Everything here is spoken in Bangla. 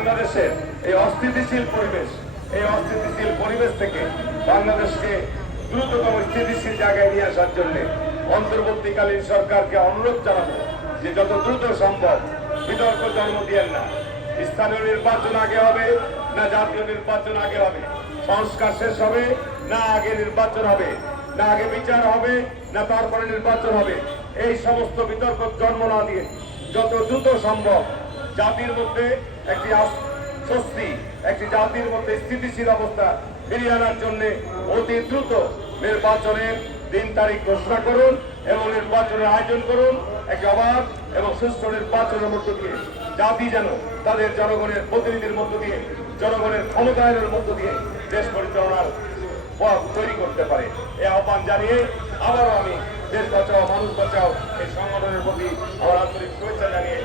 বাংলাদেশের এই অস্থিতিশীল পরিবেশ, এই অস্থিতিশীল পরিবেশ থেকে বাংলাদেশকে দ্রুততম স্থিতিশীল জায়গায় নিয়ে আসার জন্য অন্তর্বর্তীকালীন সরকারকে অনুরোধ জানাব যে যত দ্রুত সম্ভব বিতর্ক জন্ম দিয়েন না। স্থানীয় নির্বাচন আগে হবে, না জাতীয় নির্বাচন আগে হবে। সংস্কার শেষ হবে, না আগে নির্বাচন হবে। না আগে বিচার হবে, না তারপরে নির্বাচন হবে। এই সমস্ত বিতর্ক জন্ম না দিয়ে যত দ্রুত সম্ভব জাতির মধ্যে একটি স্বস্তি, একটি জাতির মধ্যে স্থিতিশীল অবস্থা ফিরিয়ে আনার জন্য অতি দ্রুত নির্বাচনের দিন তারিখ ঘোষণা করুন এবং নির্বাচনের আয়োজন করুন। একটি অবাধ এবং সুস্থ নির্বাচনের মধ্য দিয়ে, জাতি যেন তাদের জনগণের প্রতিনিধির মধ্য দিয়ে, জনগণের ক্ষমতায়নের মধ্য দিয়ে দেশ পরিচালনার পথ তৈরি করতে পারে। এই আহ্বান জানিয়ে আবারও আমি দেশ বাঁচাও, মানুষ বাঁচাও এই সংগঠনের প্রতি আমার আন্তরিক শুভেচ্ছা জানিয়ে